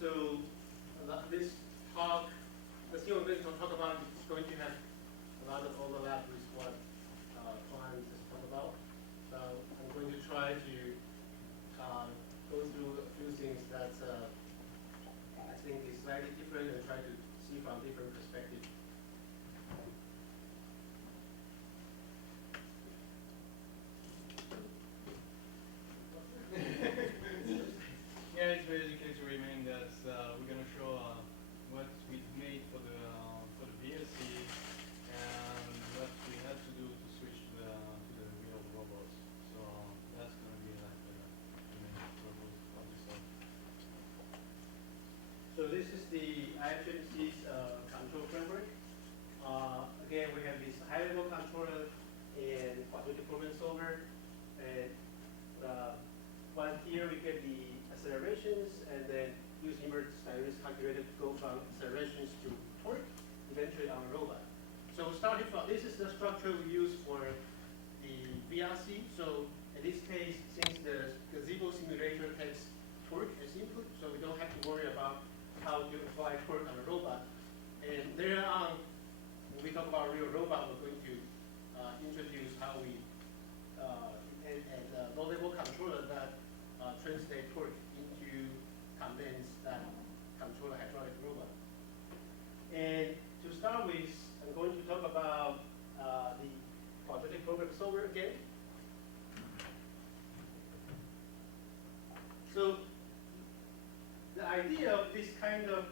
So this talk, the thing we're going to talk about is going to have a lot of overlap with what Bertrand just talked about. So I'm going to try to go through a few things that I think is slightly different and try to see from different perspectives. Yeah, it's basically to remind that we're going to show what we've made for the VLC and what we had to do to switch to the real robots. So that's going to be like the main purpose of this talk. So this is the IHMC's control framework. Again, we have this high-level controller and quadratic problem solver. And one here we get the accelerations, and then use inverse stylus calculator to go from accelerations to torque, eventually on a robot. So starting from, this is the structure we use for the VRC. So in this case, since the gazebo simulator takes torque as input, so we don't have to worry about how to apply torque on a robot. And later on, when we talk about real robot, we're going to introduce how we and low-level controller that translate torque into commands that control a hydraulic robot. And to start with, I'm going to talk about the quadratic program solver again. So the idea of this kind of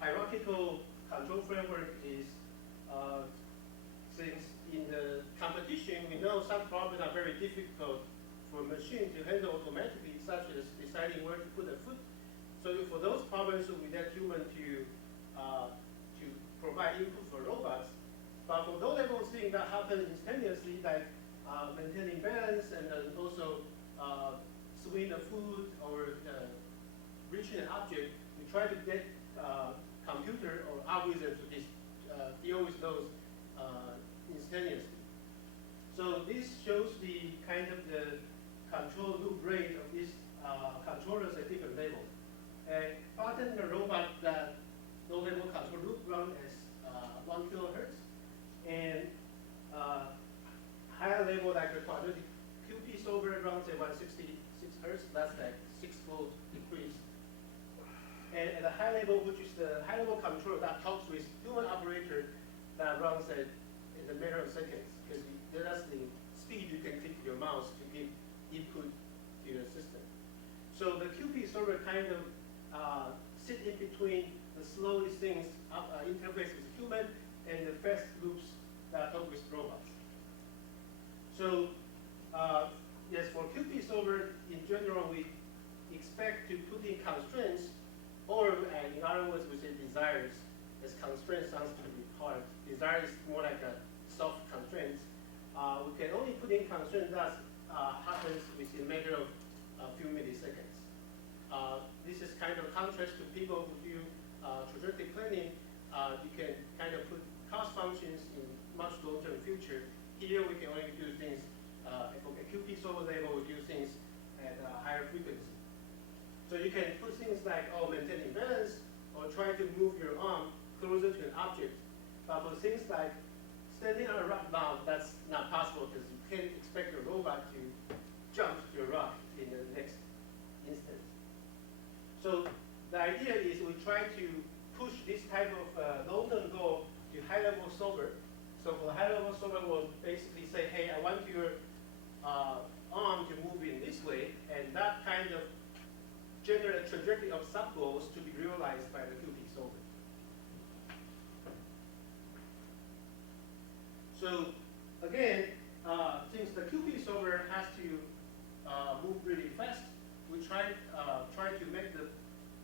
hierarchical control framework is since in the competition, we know some problems are very difficult for a machine to handle automatically, such as deciding where to put a foot. So for those problems, we need human to provide input for robots. But for low-level things that happen instantaneously, like maintaining balance and then also swing the foot or reaching an object, we try to get computer or algorithm to deal with those instantaneously. So this shows the kind of the control loop rate of these controllers at different levels. And pattern the robot that low-level control loop run as 1 kilohertz, and higher level like the quadratic QP solver runs at 166 hertz. That's like 6-fold increase. And at the high level, which is the high level controller that talks with human operator, that runs at in a matter of seconds, because that's the speed you can click your mouse to give input to your system. So the QP solver kind of sit in between the slowest things interface with human and the fast loops that talk with robots. So yes, for QP solver in general, we expect to put in constraints, or in other words, we say desires. As constraint sounds to be hard. Desire is more like a soft constraints. We can only put in constraints that happens within a matter of a few milliseconds. This is kind of contrast to people who do trajectory planning. You can kind of put cost functions in much long-term future. Here we can only do things at QP solver level. We do things at higher frequency. So you can put things like maintaining balance or try to move your arm closer to an object. But for things like standing on a rock now, that's not possible because you can't expect your robot to jump to a rock in the next instant. So the idea is we try to push this type of long-term goal to high-level solver. So for the high-level solver, we'll basically say, hey, I want your arm to move in this way, and that kind of generate a trajectory of sub-goals to be realized by the QP solver. So again, since the QP solver has to move really fast, we try to make the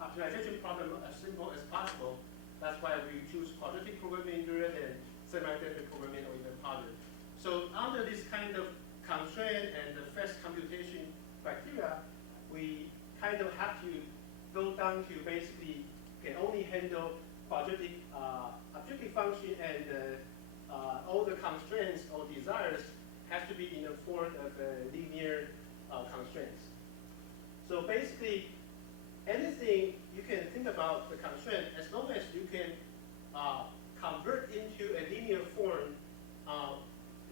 optimization problem as simple as possible. That's why we choose quadratic programming rather than semi-definite programming or even harder. So under this kind of constraint and the fast computation criteria, we kind of have to go down to basically can only handle quadratic objective function, and all the constraints or desires has to be in the form of linear constraints. So basically, anything you can think about the constraint as long as you can convert into a linear form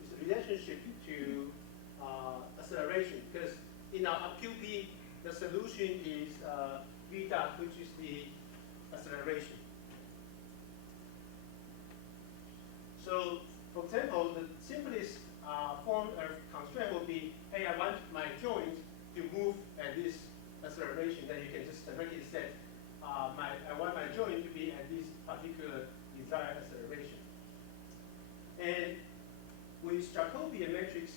this relationship to acceleration. Because in our QP, the solution is v dot, which is the acceleration. So, for example, the simplest form of constraint will be, hey, I want my joint to move at this acceleration. Then you can just directly set, I want my joint to be at this particular desired acceleration. And with Jacobian matrix,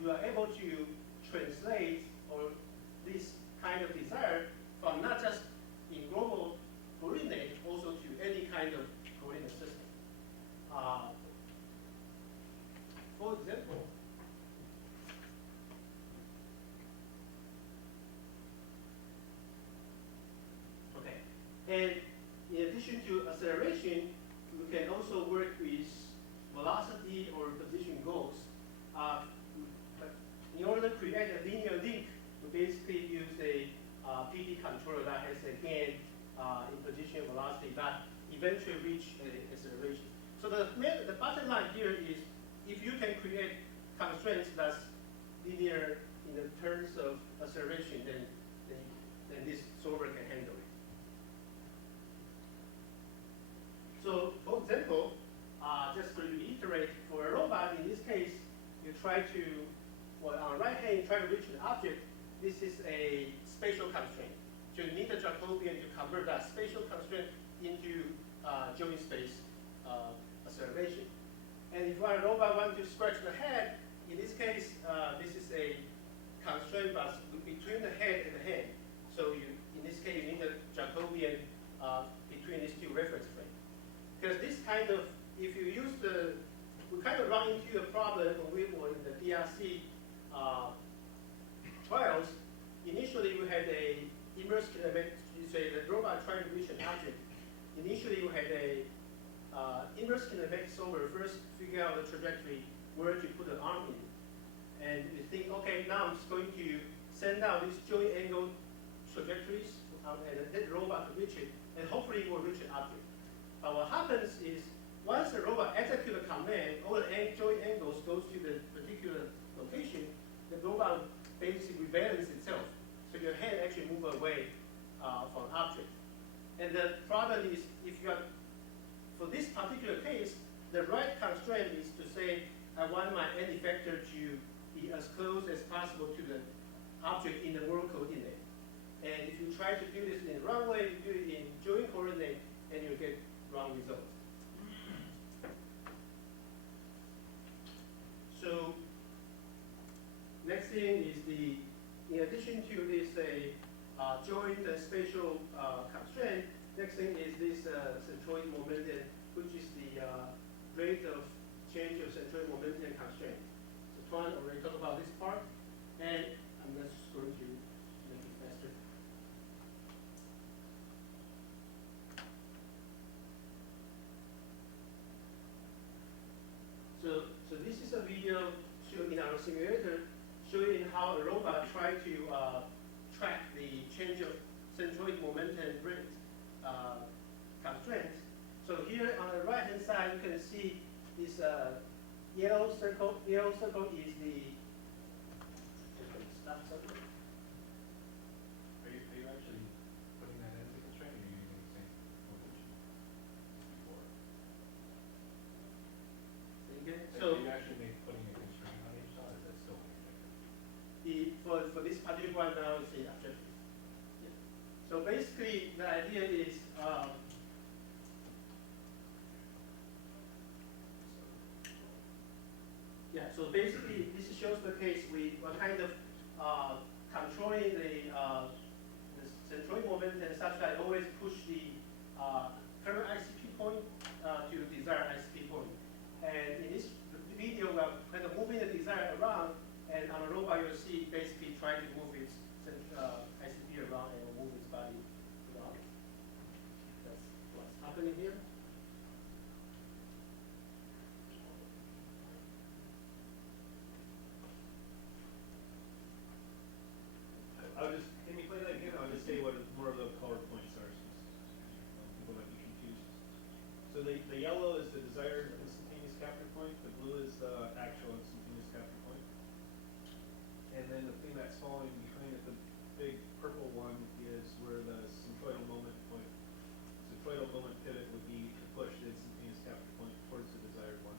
you are able to translate or this kind of desire from not just in global coordinate, also to any kind of coordinate system. For example, okay, and in addition to acceleration, we can also work with velocity or position goals. But in order to create a linear link, we basically use a PD controller that has a gain in position velocity that eventually reach acceleration. So the bottom line here is, if you can create constraints that's linear in the terms of acceleration, then this solver can handle it. So, for example, just to reiterate, for a robot, in this case, you try to, well, on the right hand, you try to reach an object. This is a spatial constraint. So you need a Jacobian to convert that spatial constraint into joint space acceleration. And if our robot wants to scratch the head, in this case, this is a constraint but between the head and the hand. So in this case, you need a Jacobian between these two reference frames. Because this kind of, if you use we kind of run into a problem when we were in the DRC trials. Initially, we had a inverse kinematic, you say the robot trying to reach an object. Initially, we had a inverse kinematic solver first figure out the trajectory where to put an arm in. And you think, okay, now I'm just going to send out these joint angle trajectories and let the robot reach it, and hopefully it will reach an object. But what happens is, once the robot executes a command, all the joint angles goes to the particular location, the robot basically rebalance itself. So your hand actually moves away from object. And the problem is, if you are, for this particular case, the right constraint is to say, I want my end effector to be as close as possible to the object in the world coordinate. And if you try to do this in the wrong way, you do it in joint coordinate, and you get wrong results. So next thing is in addition to this joint spatial constraint, next thing is this centroid momentum, which is the rate of change of centroid momentum constraint. So Tuan already talked about this part, and I'm just going to make it faster. So this is a video shown in our simulator showing how a robot tried to track the change of centroid momentum rate constraint. So here on the right hand side, you can see this yellow circle. Yellow circle is the stop circle. Are you actually putting that as a constraint, or are you using the same notation before? So are you actually putting a constraint on each side, or is that still an objective? For this particular one now is the objective. Yeah. So basically, the idea is yeah. So basically, this shows the case we were kind of controlling the centroid momentum such that I always push the current ICP point to the desired ICP point. And in this video, we're kind of moving the desired around, and on a robot, you'll see basically trying to move its ICP around and move its body around. That's what's happening here. Can you play that again? I'll just say what more of the PowerPoint the yellow is the desired instantaneous capture point, the blue is the actual instantaneous capture point. And then the thing that's falling behind it, the big purple one, is where the centroidal moment point, centroidal moment pivot would be to push the instantaneous capture point towards the desired one.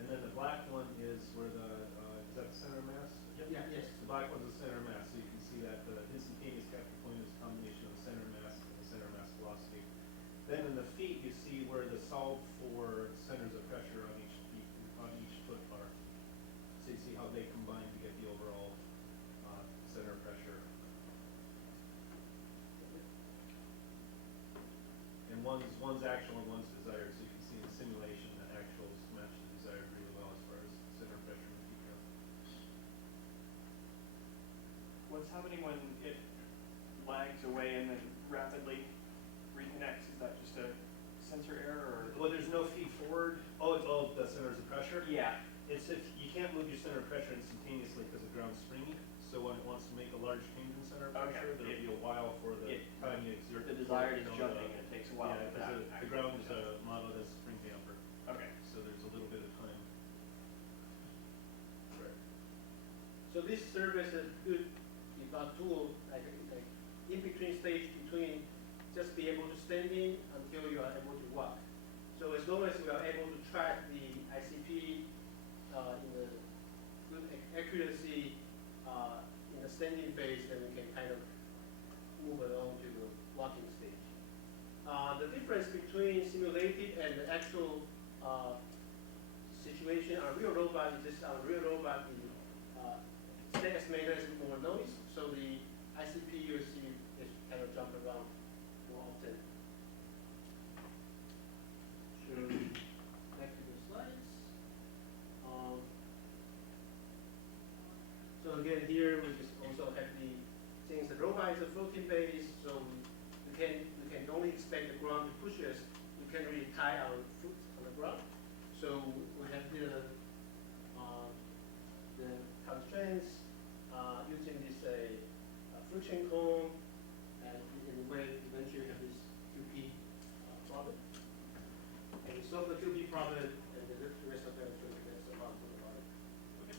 And then the black one is where the, is that the center of mass? Yeah, yes. The black one's the center of mass, so you can see that the instantaneous capture point is a combination of the center of mass and the center of mass velocity. Then in the feet, you see where the solve for centers of pressure on each feet, on each foot are. So you see how they combine to get the overall center of pressure. And one's actual and one's desired, so you can see in the simulation that actuals match the desired really well as far as center of pressure and feet go. What's happening when it lags away and then rapidly reconnects? Is that just a sensor error, or? Well, there's no feed forward. Oh, the centers of pressure? Yeah. It's if you can't move your center of pressure instantaneously because the ground's springy. So when it wants to make a large change in center of pressure, Okay. there'll be a while for the time you exert. The desired is jumping and it takes a while. Yeah, for that because the ground is modeled as a spring damper. Okay. So there's a little bit of time. So this serves as good, if not tool, like in between stage between just be able to stand in until you are able to walk. So as long as we are able to track the ICP in the good accuracy in the standing phase, then we can kind of move along to the walking stage. The difference between simulated and the actual situation on real robot is just on real robot, the state estimator is more noise, so the ICP you see is kind of jump around more often. So back to the slides. So again, here we just also have the since the robot is a floating base, so we can only expect the ground to push us. You can't really tie our foot on the ground. So we have the constraints using this friction cone, and in a way eventually have this QP problem. And we solve the QP problem, and the rest of them should be that's about the problem. Okay.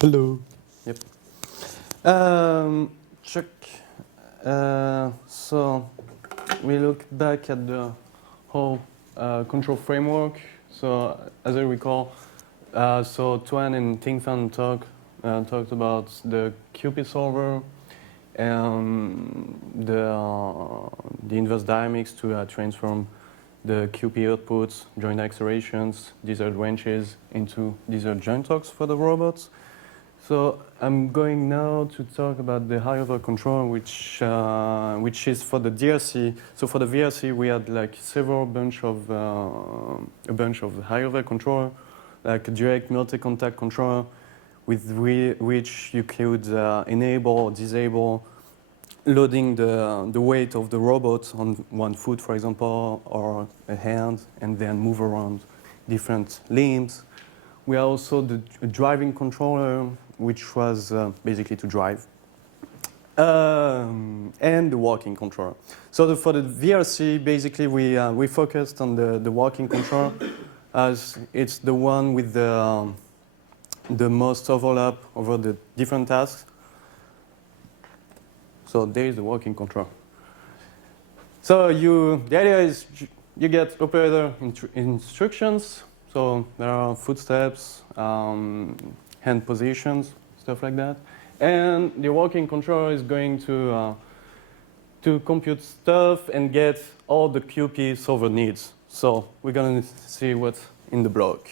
Hello. Yep. Check. So we look back at the whole control framework. So as I recall, so Tuan and Tingfan talked about the QP solver and the inverse dynamics to transform the QP outputs, joint accelerations, desired wrenches into desired joint torques for the robots. So I'm going now to talk about the high-level control, which is for the DRC. So for the VRC, we had like a bunch of high-level controller, like a direct multi-contact controller, with which you could enable or disable loading the weight of the robot on one foot, for example, or a hand, and then move around different limbs. We have also the driving controller, which was basically to drive, and the walking controller. So for the VRC, basically we focused on the walking controller, as it's the one with the most overlap over the different tasks. So there is the walking controller. So the idea is you get operator instructions. So there are footsteps, hand positions, stuff like that. And the walking controller is going to compute stuff and get all the QP solver needs. So we're going to see what's in the block.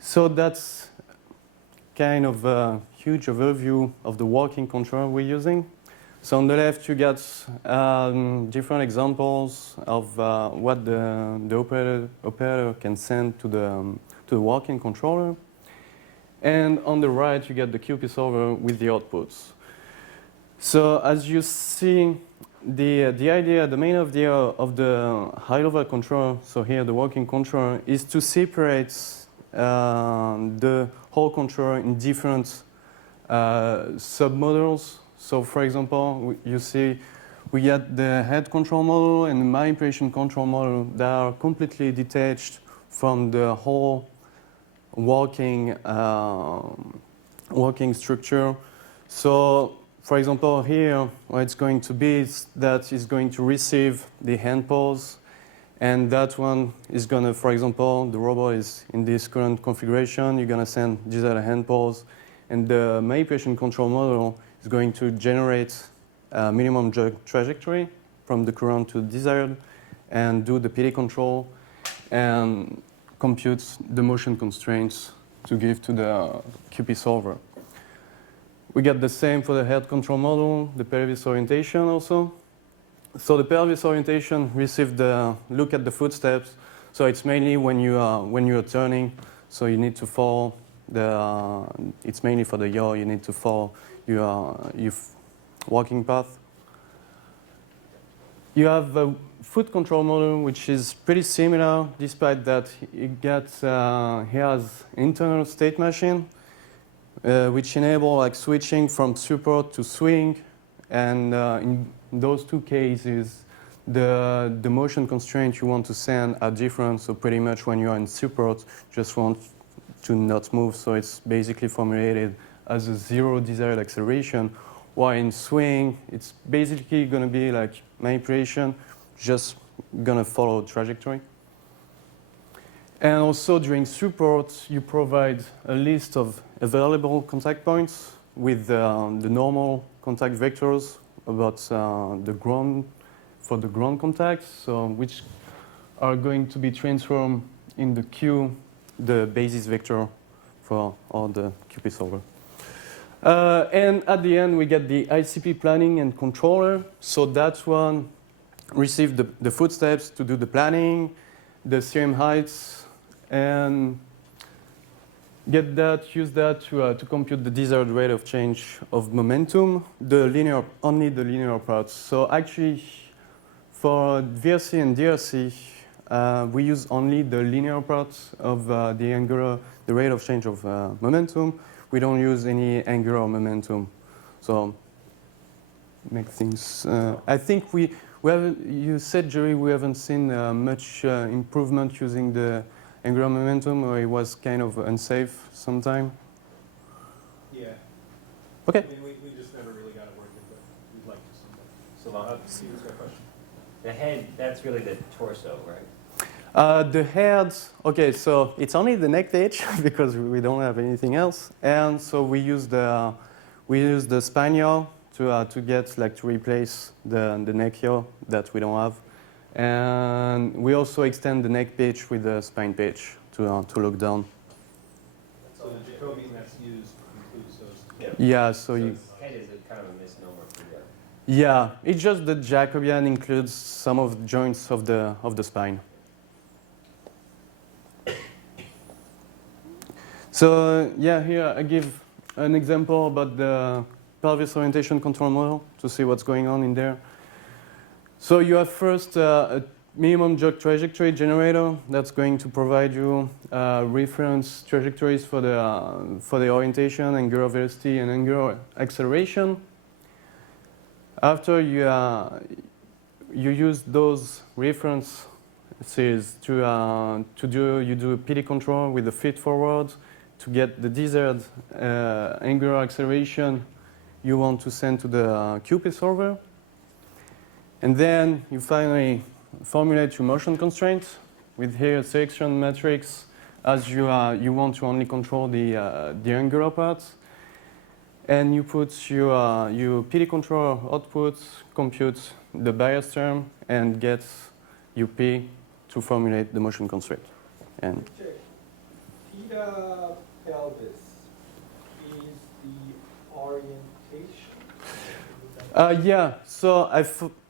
So that's kind of a huge overview of the walking controller we're using. So on the left, you get different examples of what the operator can send to the walking controller. And on the right, you get the QP solver with the outputs. So as you see, the main idea of the high-level controller, so here the working controller, is to separate the whole controller in different submodels. So, for example, you see we get the head control model and the manipulation control model that are completely detached from the whole working structure. So, for example, here, what it's going to be is that it's going to receive the hand pulse, and that one is going to, for example, the robot is in this current configuration, you're going to send desired hand pulse, and the manipulation control model is going to generate a minimum trajectory from the current to desired, and do the PD control, and compute the motion constraints to give to the QP solver. We get the same for the head control model, the pelvis orientation also. So the pelvis orientation received the look at the footsteps. So it's mainly when you're turning. So you need to follow the. It's mainly for the yaw. You need to follow your walking path. You have a foot control model, which is pretty similar, despite that it has internal state machine, which enable like switching from support to swing, and in those two cases, the motion constraints you want to send are different. So pretty much when you are in support, just want to not move. So it's basically formulated as a zero desired acceleration. While in swing, it's basically going to be like manipulation, just going to follow trajectory. And also during support, you provide a list of available contact points with the normal contact vectors about the ground contacts, so which are going to be transformed in the Q, the basis vector for all the QP solver. And at the end, we get the ICP planning and controller. So that one received the footsteps to do the planning, the CM heights, and use that to compute the desired rate of change of momentum, only the linear parts. So actually, for VRC and DRC, we use only the linear parts of the rate of change of momentum. We don't use any angular momentum. So make things. I think we haven't. You said, Jerry, we haven't seen much improvement using the angular momentum, or it was kind of unsafe sometime. Yeah. Okay. I mean, we just never really got it working, but we'd like to someday. So Steven's got a question. the head, that's really the torso, right? The head, okay, so it's only the neck edge because we don't have anything else, and so we use the spine yaw to replace the neck yaw that we don't have, and we also extend the neck pitch with the spine pitch to look down. So the Jacobian that's used includes those. Yeah, so you. Head is a kind of a misnomer for that. Yeah, it's just the Jacobian includes some of the joints of the spine. So yeah, here I give an example about the pelvis orientation control model to see what's going on in there. So you have first a minimum jog trajectory generator that's going to provide you reference trajectories for the orientation, angular velocity, and angular acceleration. After you use those references to do a PD control with the feed forward to get the desired angular acceleration you want to send to the QP solver. And then you finally formulate your motion constraints with here a selection matrix as you want to only control the angular parts. And you put your PD controller output, compute the bias term, and get UP to formulate the motion constraint. And theta pelvis is the orientation? yeah, so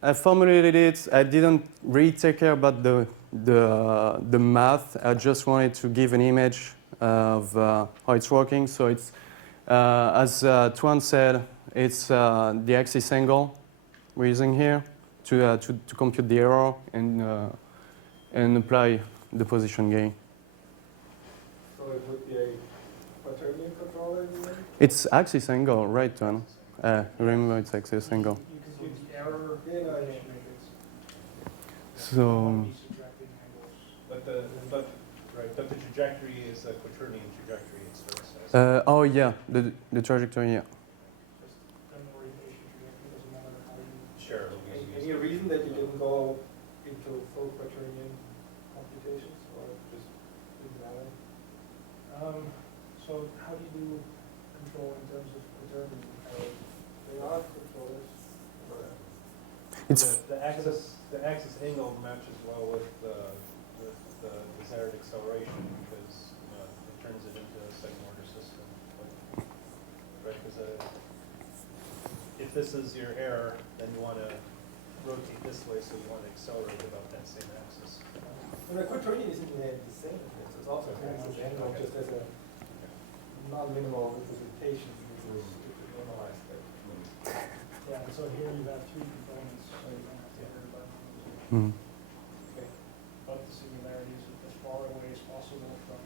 I formulated it. I didn't really take care about the math. I just wanted to give an image of how it's working. So it's, as Tuan said, it's the axis angle we're using here. to compute the error and apply the position gain. So it would be a quaternion controller in the end? It's axis angle, right, Tuan? Remember, it's axis angle. You can use error Yeah, no, relation yeah. matrix. So, Be subtracting angles. But the trajectory is a quaternion trajectory, it starts as. oh yeah, the trajectory, yeah. Just an orientation trajectory, doesn't matter how you. Sure, it'll be Any reason that you didn't go into full quaternion computations, or just didn't have any? So how do you do control in terms of quaternion? They are controllers. It's The axis angle matches well with the desired acceleration because it turns it into a second order system. Right? Because if this is your error, then you want to rotate this way, so you want to accelerate about that same axis. Well, the quaternion is in the end the same. It's also an axis angle, just as a non-minimal representation, which is normalized. Yeah, and so here you have two components, so you don't have to worry about mm. both the singularities as far away as possible from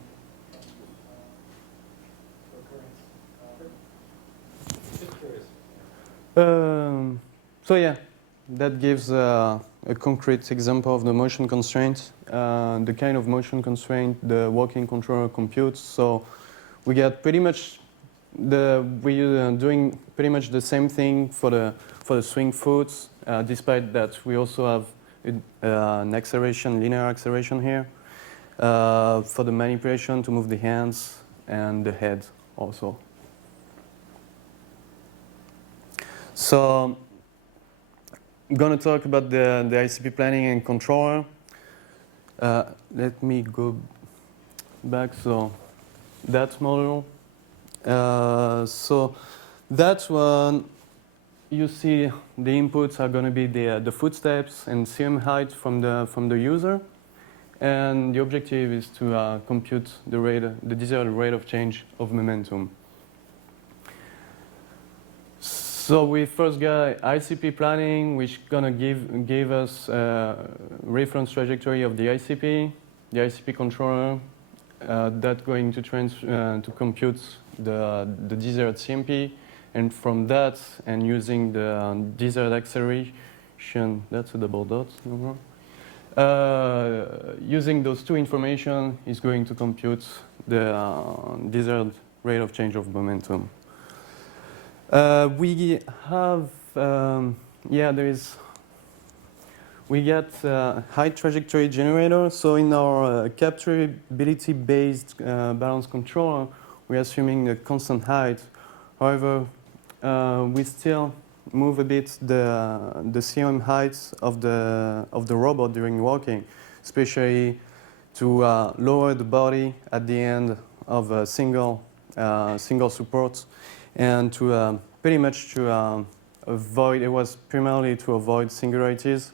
recurrent. Just curious. So yeah, that gives a concrete example of the motion constraint, the kind of motion constraint the walking controller computes. So we get pretty much we're doing pretty much the same thing for the swing foot, despite that we also have an acceleration, linear acceleration here, for the manipulation to move the hands and the head also. So I'm going to talk about the ICP planning and controller. Let me go back. So that model. So that one, you see the inputs are going to be the footsteps and CM height from the user, and the objective is to compute the desired rate of change of momentum. So we first got ICP planning, which gonna give us reference trajectory of the ICP controller, that going to compute the desired CMP, and from that, and using the desired acceleration, that's a double dot, no more. Using those two information is going to compute the desired rate of change of momentum. We have, we get height trajectory generator. So in our capturability-based balance controller, we're assuming a constant height. However, we still move a bit the CM height of the robot during walking, especially to lower the body at the end of a single support, and to pretty much to avoid. It was primarily to avoid singularities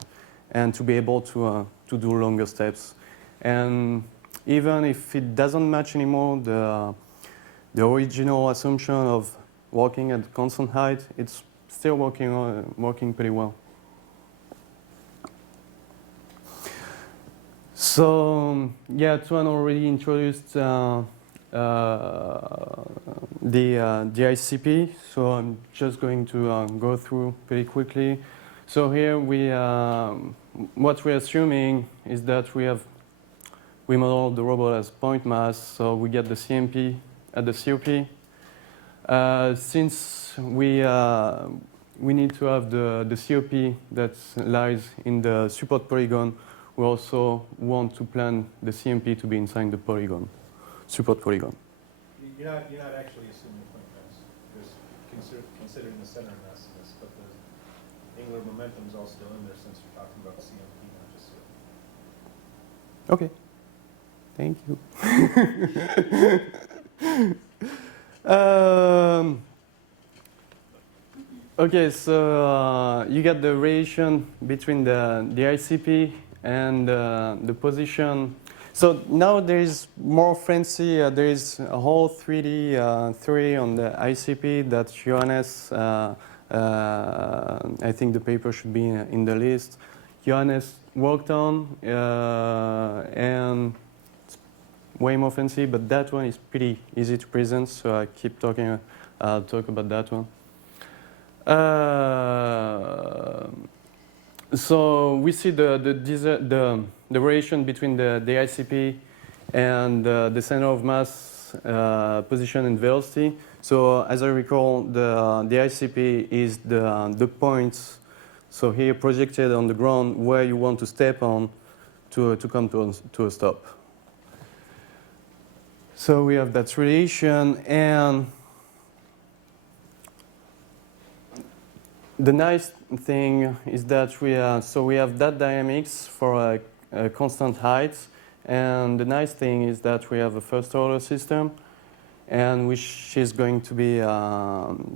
and to be able to do longer steps. And even if it doesn't match anymore the original assumption of walking at constant height, it's still working pretty well. So yeah, Tuan already introduced the ICP, so I'm just going to go through pretty quickly. So here what we're assuming is that we model the robot as point mass, so we get the CMP at the COP. Since we need to have the COP that lies in the support polygon, we also want to plan the CMP to be inside the polygon, support polygon. You're not actually assuming point mass. You're considering the center mass in this, but the angular momentum is all still in there since you're talking about CMP, not just COP. Okay, thank you. Okay, so you get the relation between the ICP and the position. So now there is more fancy. There is a whole 3D theory on the ICP that Johannes I think the paper should be in the list. Johannes worked on, and it's way more fancy, but that one is pretty easy to present, so I keep talking. I'll talk about that one. So we see the relation between the ICP and the center of mass, position, and velocity. So as I recall, the ICP is the points. So here projected on the ground where you want to step on to come to a stop. So we have that relation, and the nice thing is that we have that dynamics for a constant height, and the nice thing is that we have a first order system, and which is going to be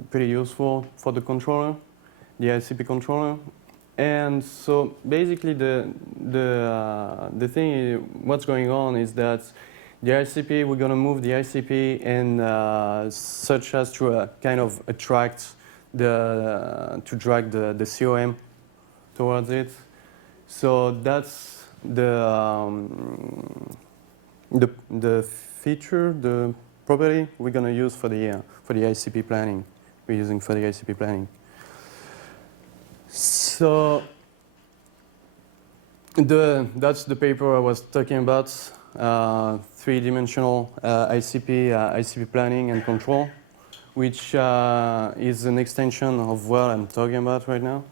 pretty useful for the controller, the ICP controller. And so basically the thing, what's going on is that the ICP, we're going to move the ICP and such as to kind of attract to drag the COM towards it. So that's the feature, the property we're going to use for the ICP planning. We're using for the ICP planning. So that's the paper I was talking about, three-dimensional ICP planning and control, which is an extension of what I'm talking about right now.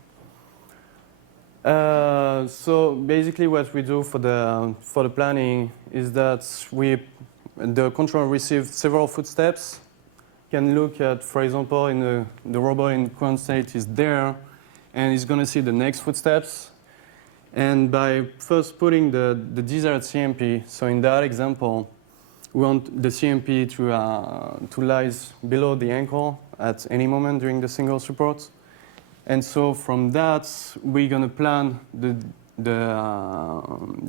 So basically what we do for the planning is that the controller receives several footsteps. You can look at, for example, in the robot in current state is there, and it's going to see the next footsteps. And by first putting the desired CMP, so in that example, we want the CMP to lie below the ankle at any moment during the single support. And so from that, we're going to plan the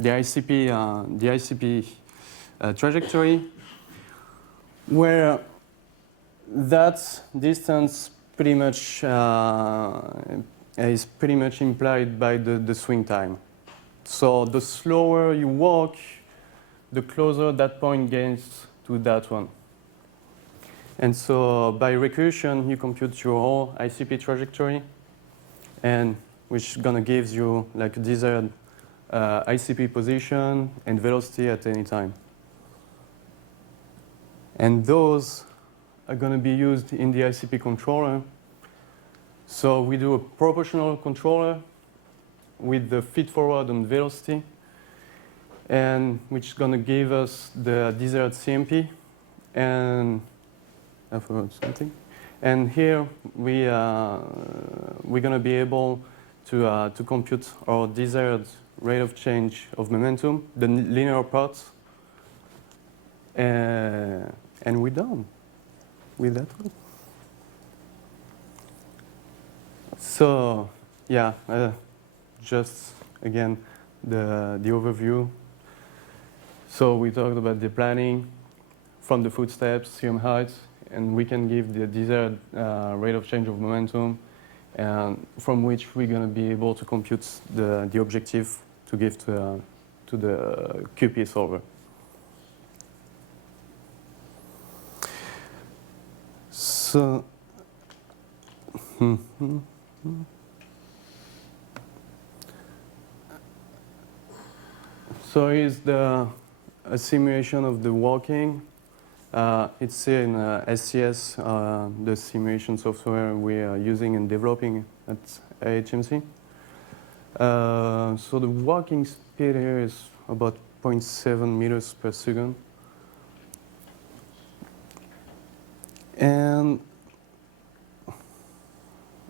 ICP trajectory, where that distance pretty much is pretty much implied by the swing time. So the slower you walk, the closer that point gets to that one. And so by recursion, you compute your whole ICP trajectory, and which gonna gives you like a desired ICP position and velocity at any time. And those are gonna be used in the ICP controller. So we do a proportional controller with the feed forward on velocity, and which is going to give us the desired CMP. And I forgot something. And here we're going to be able to compute our desired rate of change of momentum, the linear part, and we're done with that one. So, yeah, just again, the overview. So we talked about the planning from the footsteps, CM height, and we can give the desired rate of change of momentum, and from which we're going to be able to compute the objective to give to the QP solver. So, so here's a simulation of the walking. It's in SCS, the simulation software we are using and developing at IHMC. So the walking speed here is about 0.7 meters per second. And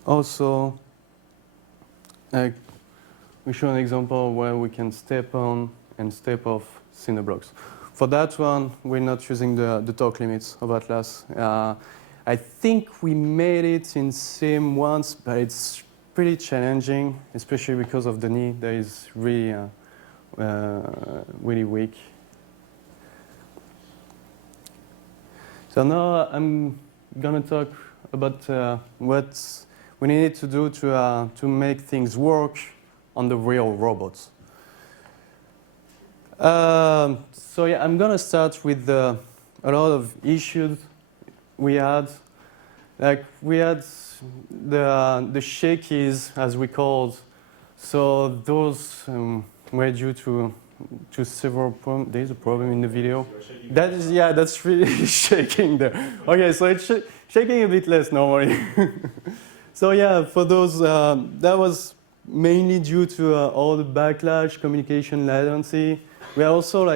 also, we show an example where we can step on and step off cinder blocks. For that one, we're not using the torque limits of Atlas. I think we made it in Sim once, but it's pretty challenging, especially because of the knee that is really, really weak. So now I'm gonna talk about what we needed to do to make things work on the real robots. So yeah, I'm gonna start with a lot of issues we had. Like we had the shakies, as we called. So those were due to several problems. There's a problem in the video. That is, yeah, that's really shaking there. Okay, so it's shaking a bit less normally. So yeah, for those, that was mainly due to all the backlash, communication latency. We also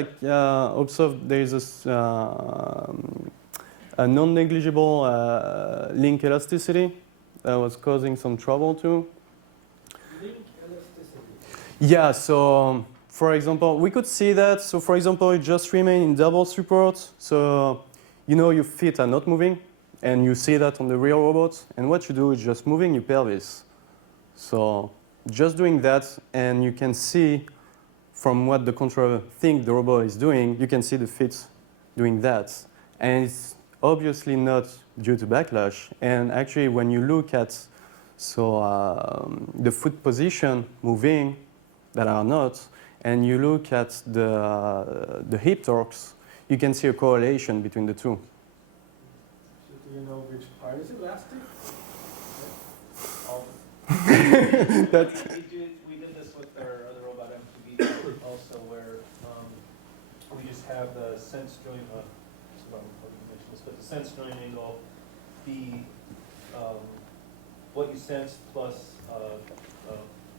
observed there is a non-negligible link elasticity that was causing some trouble too. Link elasticity. Yeah, so for example, we could see that. So for example, it just remained in double support. So your feet are not moving, and you see that on the real robots. And what you do is just moving your pelvis. So just doing that, and you can see from what the controller thinks the robot is doing, you can see the feet doing that. And it's obviously not due to backlash. And actually, when you look at the foot position moving that are not, and you look at the hip torques, you can see a correlation between the two. So do you know which part is elastic? We did this with our other robot MTB also, where we just have the sense joint. But the sense joint angle be what you sense plus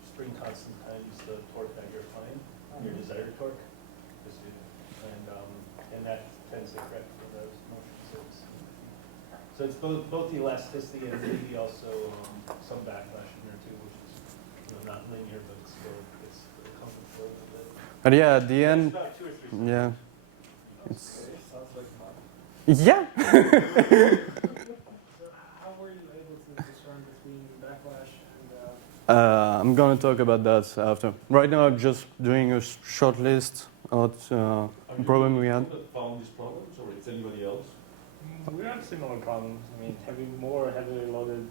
spring constant times the torque that you're applying, your desired torque, and that tends to correct for those motions. So it's both the elasticity and maybe also some backlash in there too, which is not linear, but it's comfortable a little bit. But yeah, at the end, It's about 2 or 3 seconds. yeah. Okay, sounds like mine. Yeah. So how were you able to discern between backlash and I'm gonna talk about that after. Right now, I'm just doing a short list of problem we had. Found these problems, or it's anybody else? We have similar problems. I mean, having more heavily loaded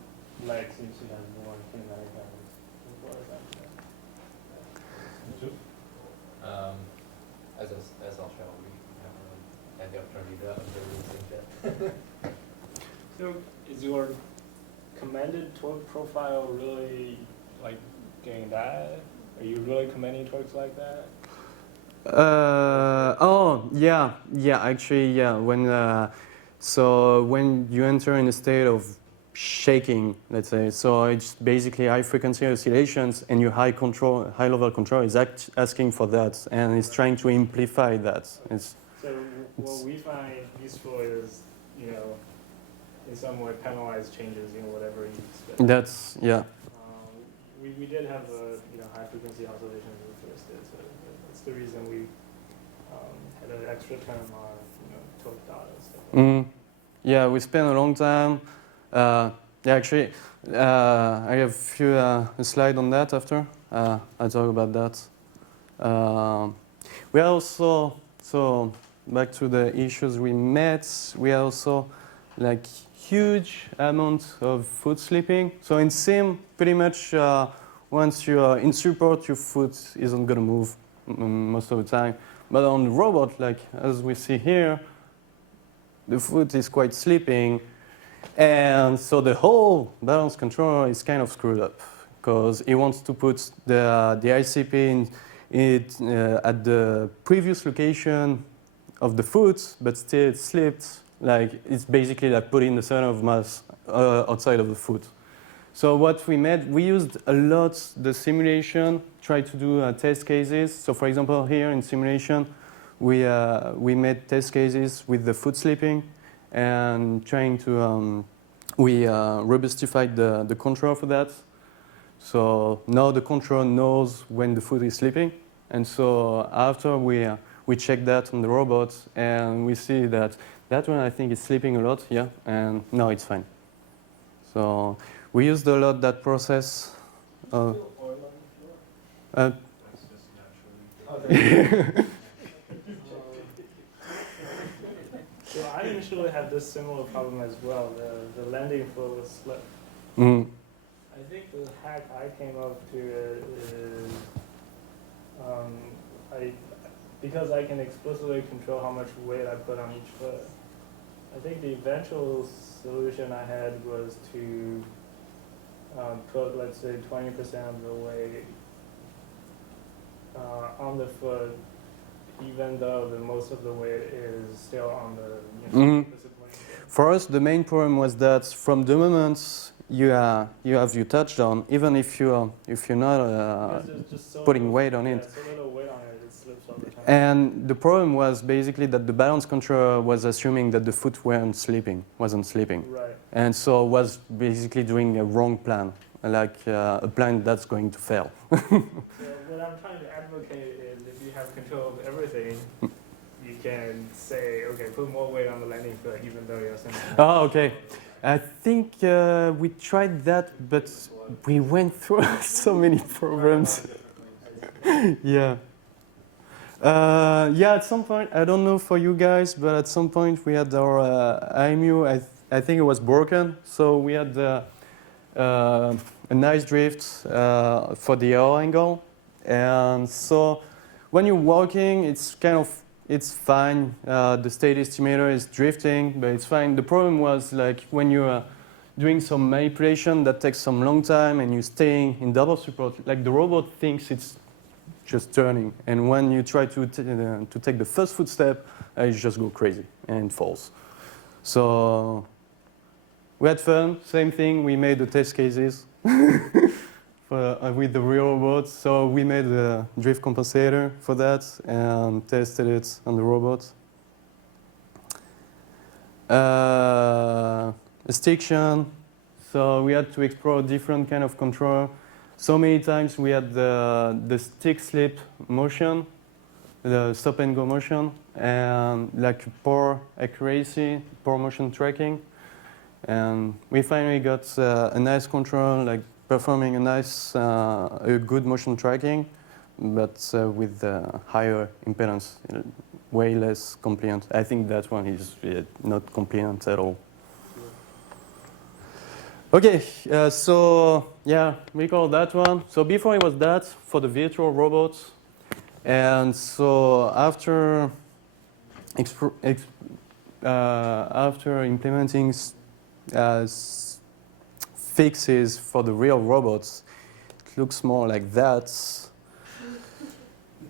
legs seems to have more kinematic values. As I'll show, we haven't really had the opportunity to observe that. So, is your commanded torque profile really like getting that? Are you really commanding torques like that? Actually, when you enter in a state of shaking, let's say, so it's basically high frequency oscillations, and your high level control is asking for that, and it's trying to amplify that. So what we find useful is, in some way penalize changes, whatever you expect. That's, yeah. We did have high frequency oscillations when we first did, so that's the reason we had an extra term on torque data and stuff like that. Yeah, we spent a long time. I have a slide on that after. I'll talk about that. We also, so back to the issues we met, we also huge amount of foot slipping. So in sim, pretty much once you are in support, your foot isn't gonna move most of the time. But on the robot, as we see here, the foot is quite slipping. And so the whole balance controller is kind of screwed up because it wants to put the ICP at the previous location of the foot, but still it slipped. It's basically putting the center of mass outside of the foot. So what we made, we used a lot the simulation, tried to do test cases. So for example, here in simulation, we made test cases with the foot slipping and trying to, we robustified the control for that. So now the control knows when the foot is slipping. And so after we check that on the robot, and we see that one I think is slipping a lot, yeah, and now it's fine. So we used a lot that process. Oil on the floor? That's just naturally. So I initially had this similar problem as well. The landing foot was slipped. Mm. think the hack I came up to is because I can explicitly control how much weight I put on each foot. I think the eventual solution I had was to put, let's say, 20% of the weight on the foot, even though most of the weight is still on the discipline. For us, the main problem was that from the moment you have your touchdown, even if you're not putting weight on it. So little weight on it, it slips all the time. And the problem was basically that the balance controller was assuming that the foot wasn't sleeping. Right. And so was basically doing a wrong plan, like a plan that's going to fail. So what I'm trying to advocate is if you have control of everything, you can say, okay, put more weight on the landing foot, even though you're sending. Oh, okay. I think we tried that, but we went through so many programs. Yeah. Yeah, at some point, I don't know for you guys, but at some point we had our IMU, I think it was broken, so we had a nice drift for the air angle. And so when you're walking, it's fine. The state estimator is drifting, but it's fine. The problem was like when you're doing some manipulation that takes some long time and you're staying in double support, like the robot thinks it's just turning. And when you try to take the first footstep, it just go crazy and it falls. So we had fun, same thing. We made the test cases with the real robots. So we made a drift compensator for that and tested it on the robot. A stiction. So we had to explore different kind of control. So many times we had the stick slip motion, the stop and go motion, and like poor accuracy, poor motion tracking. And we finally got a nice control, like performing a good motion tracking, but with higher impedance, way less compliant. I think that one is not compliant at all. Okay, so yeah, we call that one. So before it was that for the virtual robots, and so after implementing fixes for the real robots, it looks more like that.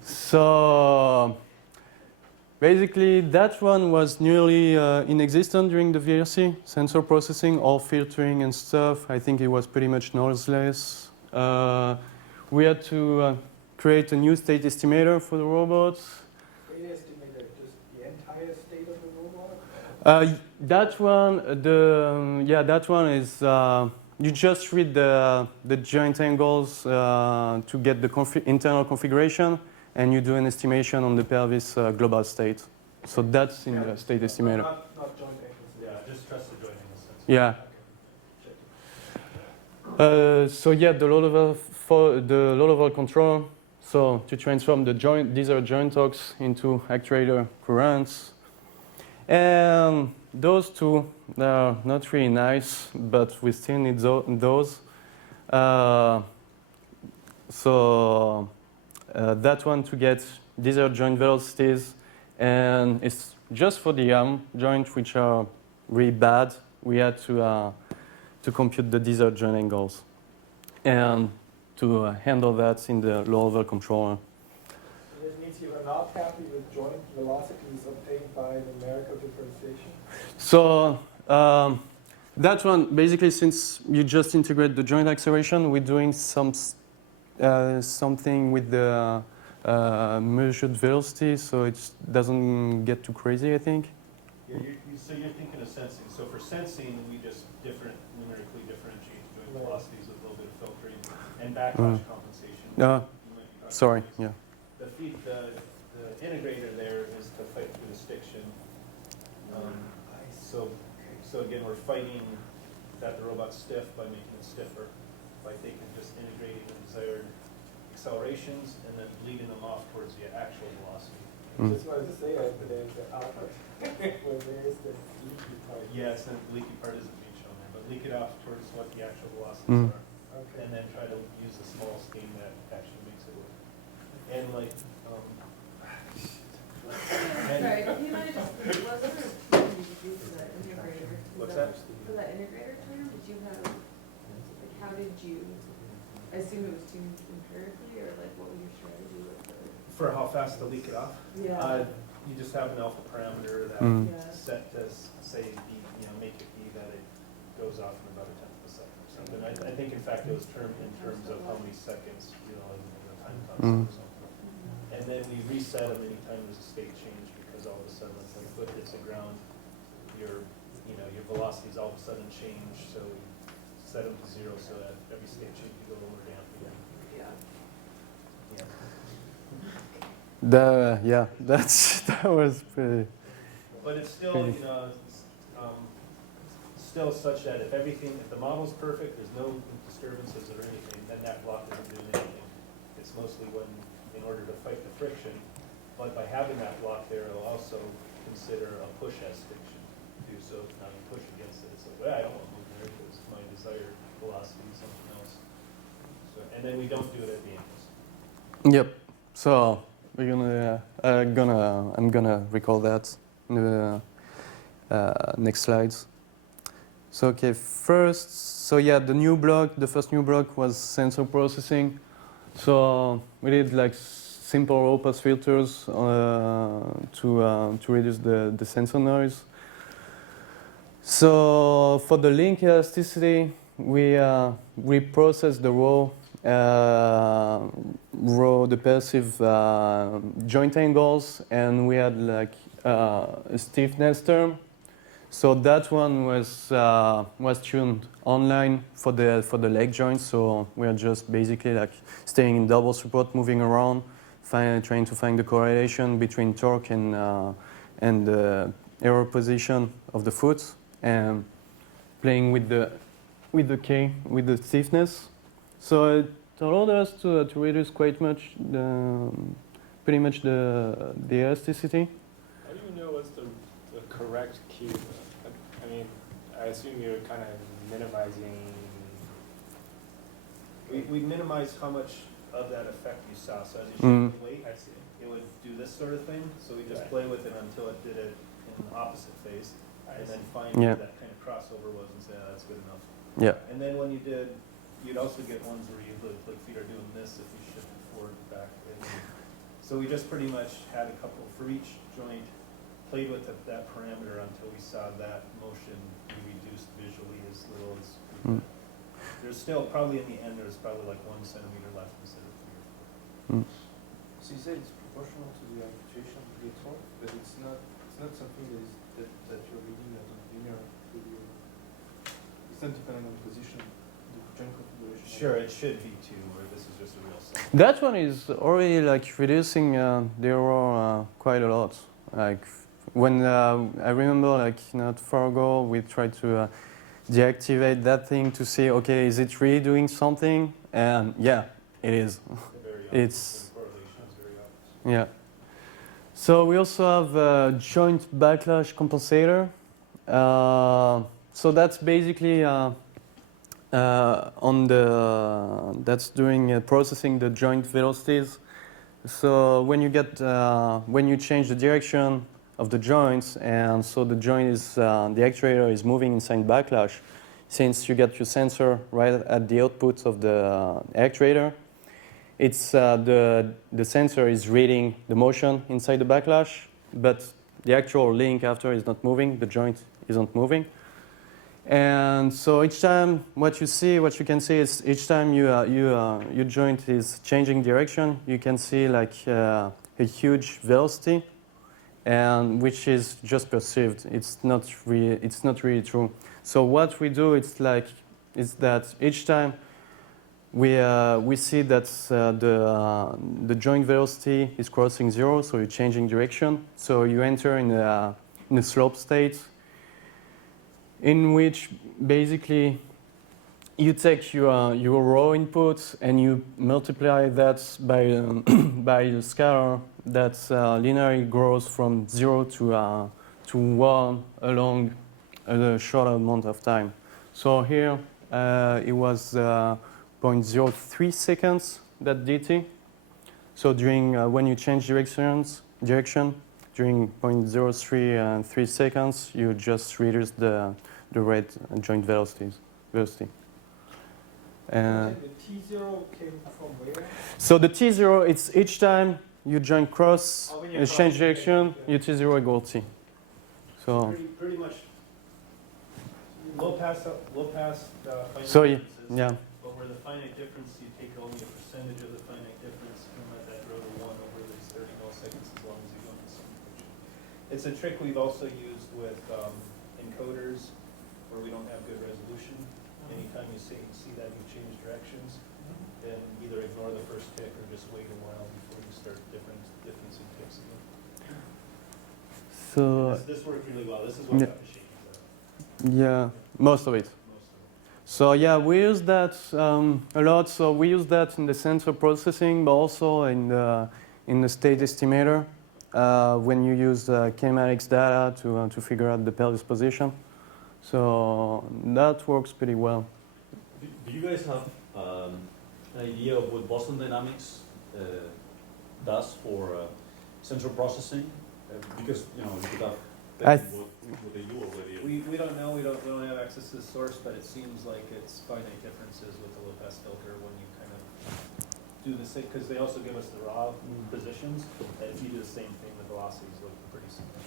So basically, that one was nearly inexistent during the VRC, sensor processing, all filtering and stuff. I think it was pretty much noiseless. We had to create a new state estimator for the robots. State estimator, just the entire state of the robot? That one is you just read the joint angles to get the internal configuration, and you do an estimation on the pelvis global state. So that's in the state estimator. Not joint angles. Yeah, just trust the joint angle sense. Yeah. So yeah, the low level control. So to transform these are joint torques into actuator currents. And those two, they're not really nice, but we still need those. That one to get, these are joint velocities, and it's just for the arm joint, which are really bad. We had to compute the desert joint angles and to handle that in the low-level controller. This means you are not happy with joint velocities obtained by numerical differentiation? So that one, basically, since you just integrate the joint acceleration, we're doing something with the measured velocity, so it doesn't get too crazy, I think. Yeah, so you're thinking of sensing. So for sensing, we just numerically differentiate joint velocities with a little bit of filtering and backlash compensation. Sorry, yeah. The integrator there is to fight through the stiction. So again, we're fighting that the robot's stiff by making it stiffer, by just integrating the desired accelerations and then leading them off towards the actual velocity. Just wanted to say that there's the output where there is the leaky part. Yeah, the leaky part isn't being shown there, but leak it off towards what the actual velocities are. Okay. and then try to use the small scheme that actually makes it work. And like, Sorry, do you mind just, was there a term you used for that integrator? What's that? For that integrator term, did you have, like, how did you, I assume it was tuned empirically, or like, what was your strategy with it? For how fast to leak it off? Yeah. You just have an alpha parameter that Mm. Yeah. set to say, make it be that it goes off in about a tenth of a second or something. I think in fact it was termed in terms of how many seconds, and the time constant or something. And then we reset them anytime there's a state change, because all of a sudden, when the foot hits the ground, your velocities all of a sudden change, so we set them to 0 so that every state change you go lower down again. Yeah. That was pretty. But it's still, Pretty. Still such that if the model's perfect, there's no disturbances or anything, then that block isn't doing anything. It's mostly in order to fight the friction, but by having that block there, it'll also consider a push as friction too. So now you push against it, it's like, well, I don't want to move there because my desired velocity is something else. So, and then we don't do it at the angles. Yep. So we're I'm gonna recall that in the next slides. So okay, the first new block was sensor processing. So we did like simple low pass filters to reduce the sensor noise. So for the link elasticity, we processed the the passive joint angles, and we had like a stiffness term. So that one was tuned online for the leg joints. So we are just basically like staying in double support, moving around, trying to find the correlation between torque and the error position of the foot, and playing with the K, with the stiffness. So it allowed us to reduce quite much pretty much the elasticity. How do you know what's the correct Q? I mean, I assume you're kind of minimizing. We minimized how much of that effect you saw. So as you shift the weight, I see. it would do this sort of thing. So we just Right. play with it until it did it in the opposite phase, I and see. then find Yeah. where that kind of crossover was and say, oh, that's good enough. Yeah. And then when you'd also get ones where you like feet are doing this if you shift it forward and back. So we just pretty much had a couple for each joint, played with that parameter until we saw that motion be reduced visually as little as we could. There's still probably in the end there's probably like 1 centimeter left instead of 3 or 4. So you say it's proportional to the arbitration of the torque, but it's not something that you're reading as a linear figure. It's not dependent on position, the joint configuration. Sure, it should be too, or this is just a real sum. That one is already like reducing the error quite a lot. Like when I remember, like not far ago, we tried to deactivate that thing to see, okay, is it really doing something? And yeah, it is. It's yeah. So we also have a joint backlash compensator. So that's basically that's doing processing the joint velocities. So when you change the direction of the joints, and so the joint is the actuator is moving inside backlash, since you get your sensor right at the output of the actuator, it's the sensor is reading the motion inside the backlash, but the actual link after is not moving, the joint isn't moving. And so each time what you can see is each time your joint is changing direction, you can see like a huge velocity, and which is just perceived. It's not really true. So what we do is that each time we see that the joint velocity is crossing 0, so you're changing direction. So you enter in a slope state, in which basically you take your raw input and you multiply that by by a scalar that linearly grows from 0 to 1 along a short amount of time. So here it was 0.03 seconds, that dt. So during when you change direction, during 0.033 seconds, you just reduce the rate joint velocity. The T0 came from where? So the T0, it's each time you join cross, Oh, when you you're change crossing, direction, yeah. your T0 equal T. So, Pretty much low pass finite So, differences. yeah. But where the finite difference, you take only a percentage of the finite difference and let that grow to 1 over these 30 milliseconds as long as you go in the same direction. It's a trick we've also used with encoders where we don't have good resolution. Anytime you see that you change directions, then either ignore the first tick or just wait a while before you start differencing ticks again. So This worked really well. This is what Yeah. got machines. yeah, most of it. So yeah, we use that a lot. So we use that in the sensor processing, but also in the state estimator when you use kinematics data to figure out the pelvis position. So that works pretty well. Do you guys have an idea of what Boston Dynamics does for sensor processing? Because you could have I taken what they do already. We don't know. We don't have access to the source, but it seems like it's finite differences with the low pass filter when you kind of do the same. Because they also give us the raw positions, and if you do the same thing, the velocities look pretty similar.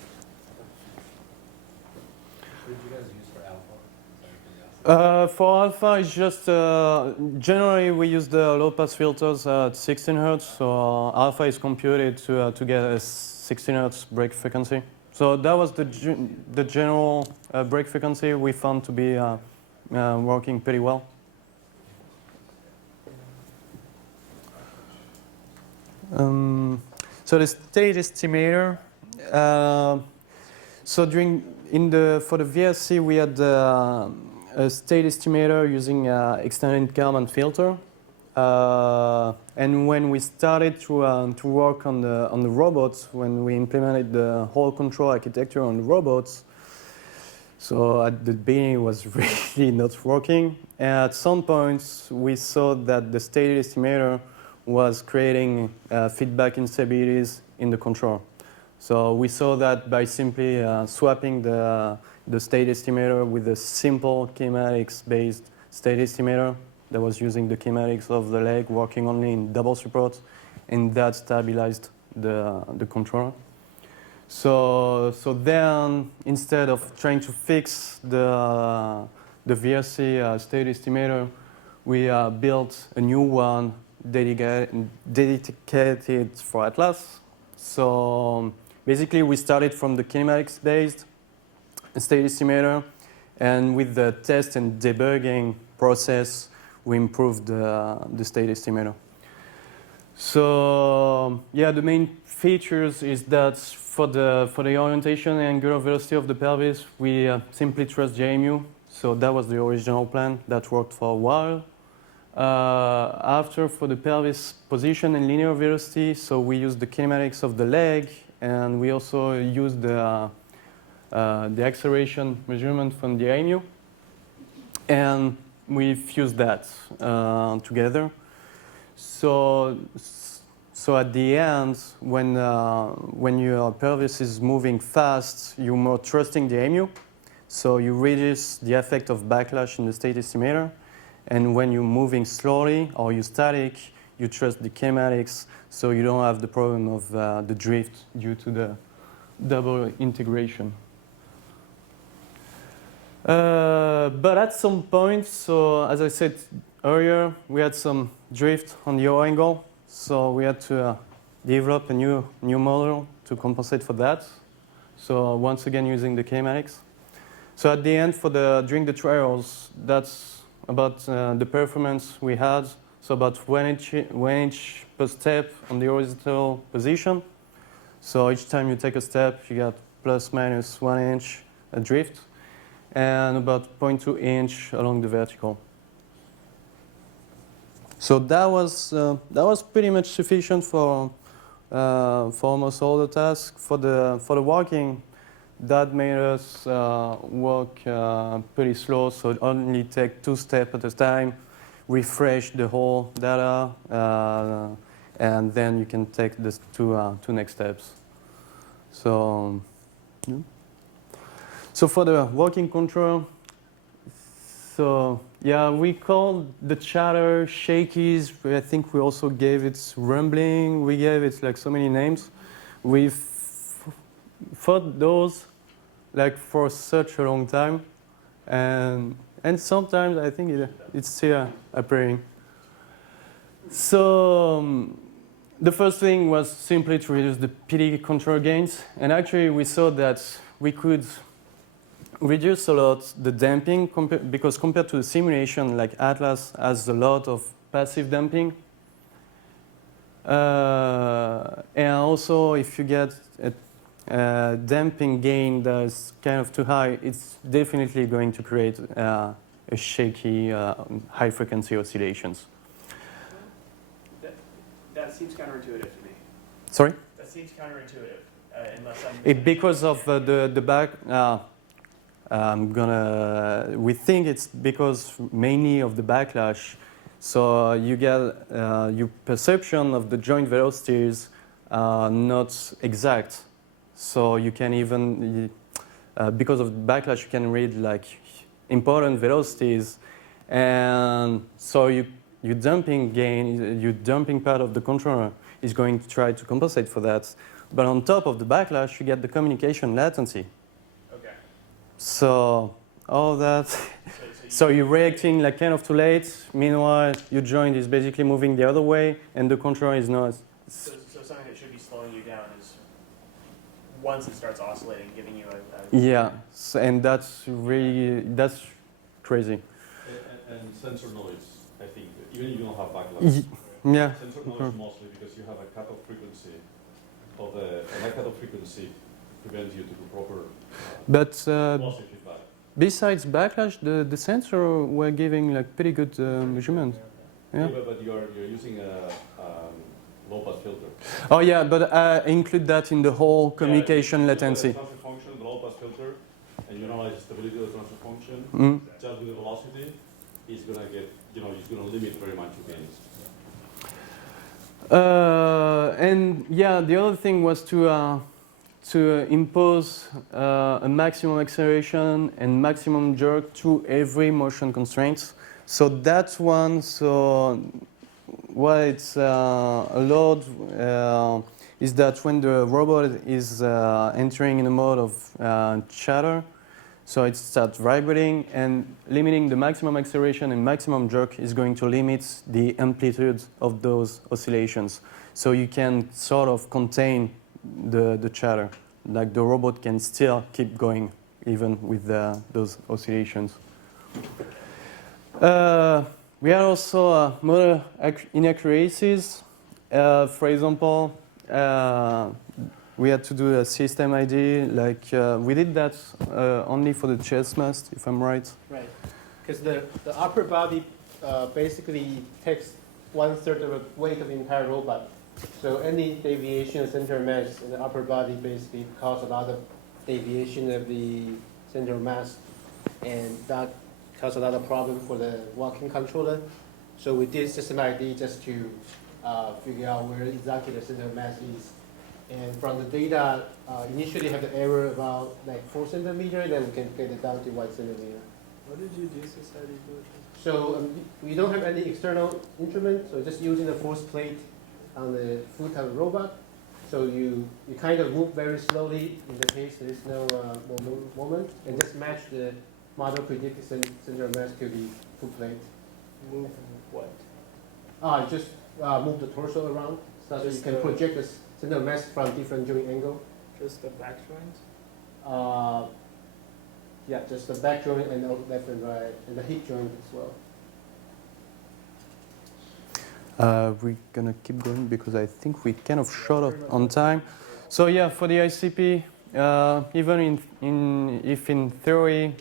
What did you guys use for alpha? For alpha, it's just generally we use the low pass filters at 16 hertz. So alpha is computed to get a 16 hertz break frequency. So that was the general break frequency we found to be working pretty well. So the state estimator. So for the VSC we had a state estimator using extended Kalman filter. And when we started to work on the robots, when we implemented the whole control architecture on the robots, so at the beginning it was really not working. And at some points we saw that the state estimator was creating feedback instabilities in the control. So we saw that by simply swapping the state estimator with a simple kinematics-based state estimator that was using the kinematics of the leg, working only in double support, and that stabilized the controller. So then, instead of trying to fix the VSC state estimator, we built a new one dedicated for Atlas. So basically, we started from the kinematics-based state estimator, and with the test and debugging process, we improved the state estimator. So yeah, the main features is that for the orientation and angular velocity of the pelvis, we simply trust JMU. So that was the original plan that worked for a while. After, for the pelvis position and linear velocity, so we used the kinematics of the leg, and we also used the acceleration measurement from the IMU, and we fused that together. So at the end, when your pelvis is moving fast, you're more trusting the IMU, so you reduce the effect of backlash in the state estimator. And when you're moving slowly or you're static, you trust the kinematics, so you don't have the problem of the drift due to the double integration. But at some point, so as I said earlier, we had some drift on the O angle, so we had to develop a new model to compensate for that. So once again, using the kinematics. So at the end, during the trials, that's about the performance we had. So about 1 inch per step on the horizontal position. So each time you take a step, you get plus minus 1 inch drift, and about 0.2 inch along the vertical. So that was pretty much sufficient for almost all the tasks. For the walking, that made us walk pretty slow, so only take 2 steps at a time, refresh the whole data, and then you can take this two next steps. So, yeah. So for the working control, so yeah, we called the chatter shakies. I think we also gave it rumbling. We gave it like so many names. We've fought those like for such a long time, and sometimes I think it's still appearing. So the first thing was simply to reduce the PD control gains, and actually we saw that we could reduce a lot the damping because compared to the simulation, like Atlas has a lot of passive damping. And also, if you get a damping gain that's kind of too high, it's definitely going to create a shaky, high-frequency oscillations. That seems counterintuitive to me. Sorry? That seems counterintuitive, unless I'm... Because of the back... we think it's because mainly of the backlash. So you get your perception of the joint velocities not exact. So you can even, because of the backlash, you can read like important velocities, and so your damping gain, your damping part of the controller is going to try to compensate for that. But on top of the backlash, you get the communication latency. Okay. So all that, so you're reacting like kind of too late. Meanwhile, your joint is basically moving the other way, and the controller is not. So something that should be slowing you down is once it starts oscillating, giving you a Yeah, so, and that's crazy. And sensor noise, I think, even if you don't have backlash. Yeah. Sensor noise mostly because you have a cutoff frequency of and that cutoff frequency prevents you to do proper positive feedback. Besides backlash, the sensor were giving like pretty good measurement. Yeah. But you're using a low-pass filter. Oh yeah, but include that in the whole communication latency. The transfer function, the low-pass filter, and you analyze the stability of the transfer function. Just with the velocity, it's gonna get, it's gonna limit very much your gains. And yeah, the other thing was to impose a maximum acceleration and maximum jerk to every motion constraint. So that one, so what it's allowed is that when the robot is entering in a mode of chatter, so it starts vibrating, and limiting the maximum acceleration and maximum jerk is going to limit the amplitude of those oscillations. So you can sort of contain the chatter. Like the robot can still keep going even with those oscillations. We had also model inaccuracies. For example, we had to do a system ID. Like we did that only for the chest mast, if I'm right. Right, because the upper body basically takes 1/3 of the weight of the entire robot. So any deviation of center of mass in the upper body basically causes a lot of deviation of the center of mass, and that causes a lot of problem for the walking controller. So we did system ID just to figure out where exactly the center of mass is. And from the data, initially have the error about like 4 centimeters, then we can get it down to 1 centimeter. What did you do society do? So we don't have any external instrument, so just using the force plate on the foot of the robot. So you kind of move very slowly in the case there is no moment, and just match the model predicted center of mass to the foot plate. Move what? Just move the torso around so that you can project the center of mass from different joint angle. Just the back joint? Yeah, just the back joint and the left and right, and the hip joint as well. We're gonna keep going because I think we kind of short up on time. So yeah, for the ICP, even if in theory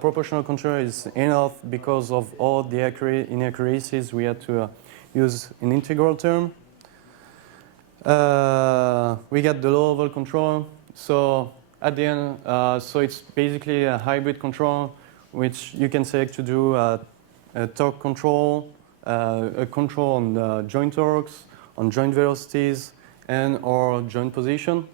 proportional control is enough because of all the inaccuracies, we had to use an integral term. We got the low level control. So at the end, so it's basically a hybrid control, which you can select to do a torque control, a control on the joint torques, on joint velocities, and or joint position.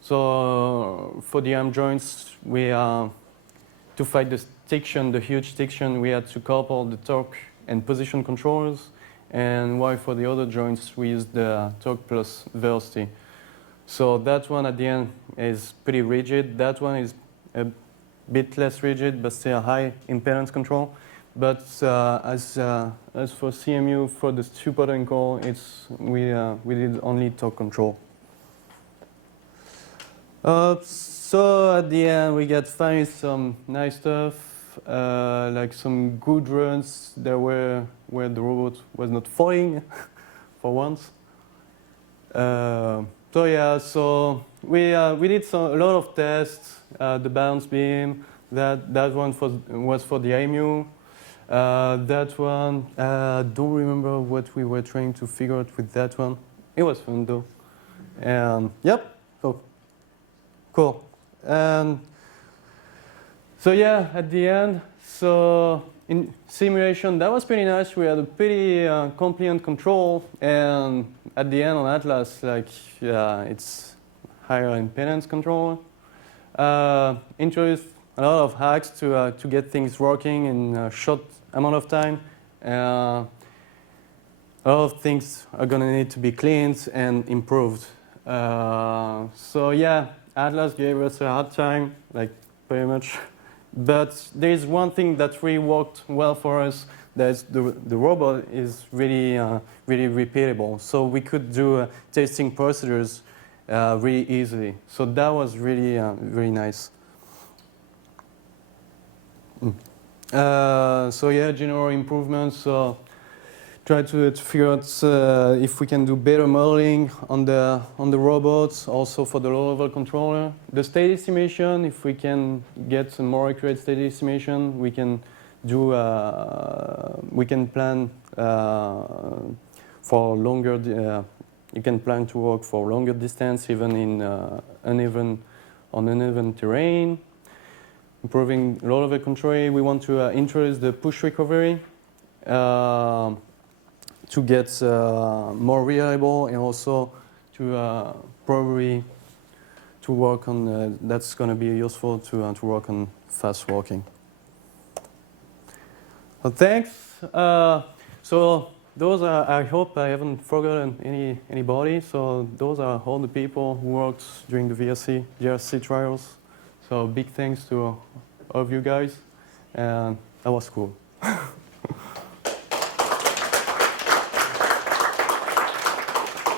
So for the arm joints, we to fight the stiction, the huge stiction, we had to couple the torque and position controllers. And while for the other joints, we used the torque plus velocity. So that one at the end is pretty rigid. That one is a bit less rigid, but still high impedance control. But as for CMU, for the two-button call, we did only torque control. So at the end, we got finally some nice stuff, like some good runs there where the robot was not falling for once. So yeah, so we did a lot of tests. The balance beam, that one was for the IMU. That one, don't remember what we were trying to figure out with that one. It was fun though. And yep, oh, cool. And so yeah, at the end, so in simulation, that was pretty nice. We had a pretty compliant control, and at the end on Atlas, like it's higher impedance control. Introduced a lot of hacks to get things working in a short amount of time. A lot of things are gonna need to be cleaned and improved. So yeah, Atlas gave us a hard time, like pretty much. But there's one thing that really worked well for us. That's the robot is really really repeatable. So we could do testing procedures really easily. So that was really very nice. So yeah, general improvements. So try to figure out if we can do better modeling on the robots, also for the low-level controller. The state estimation, if we can get some more accurate state estimation, we can do we can plan for longer. You can plan to work for longer distance, even in uneven terrain. Improving low-level control, we want to introduce the push recovery. To get more reliable, and also to probably to work on that's going to be useful to work on fast walking. Well, thanks. So those are, I hope I haven't forgotten anybody. So those are all the people who worked during the GRC trials. So big thanks to all of you guys, and that was cool.